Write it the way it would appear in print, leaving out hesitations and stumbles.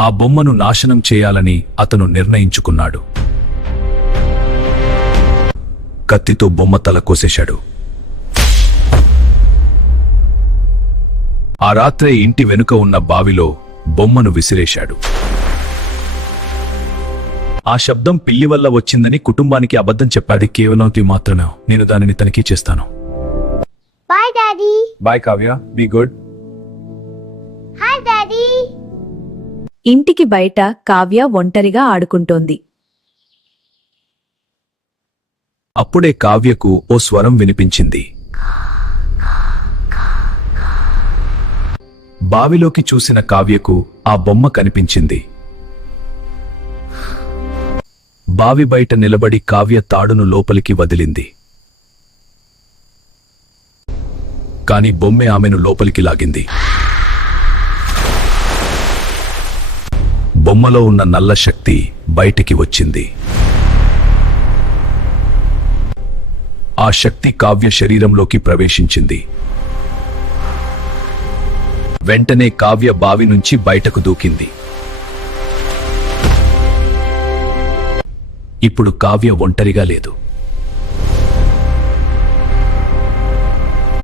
ఆ బొమ్మను నాశనం చేయాలని అతను నిర్ణయించుకున్నాడు. కత్తితో బొమ్మ తల కోసేశాడు. ఆ రాత్రే ఇంటి వెనుక ఉన్న బావిలో బొమ్మను విసిరేశాడు. ఆ శబ్దం పిల్లి వల్ల వచ్చిందని కుటుంబానికి అబద్ధం చెప్పాడు. కేవలం మాత్రమే నేను దానిని తనిఖీ చేస్తాను. Bye daddy. Bye Kavya, be good. Hi daddy. ఇంటికి బయట కావ్య ఒంటరిగా ఆడుకుంటోంది. అప్పుడే కావ్యకు ఓ స్వరం వినిపించింది. బావిలోకి చూసిన కావ్యకు ఆ బొమ్మ కనిపించింది. బావి బయట నిలబడి కావ్య తాడును లోపలికి వదిలింది. కాని బొమ్మే ఆమెను లోపలికి లాగింది. బొమ్మలో ఉన్న నల్ల శక్తి బయటికి వచ్చింది. ఆ శక్తి కావ్య శరీరంలోకి ప్రవేశించింది. వెంటనే కావ్య బావి నుంచి బయటకు దూకింది. ఇప్పుడు కావ్య ఒంటరిగా లేదు.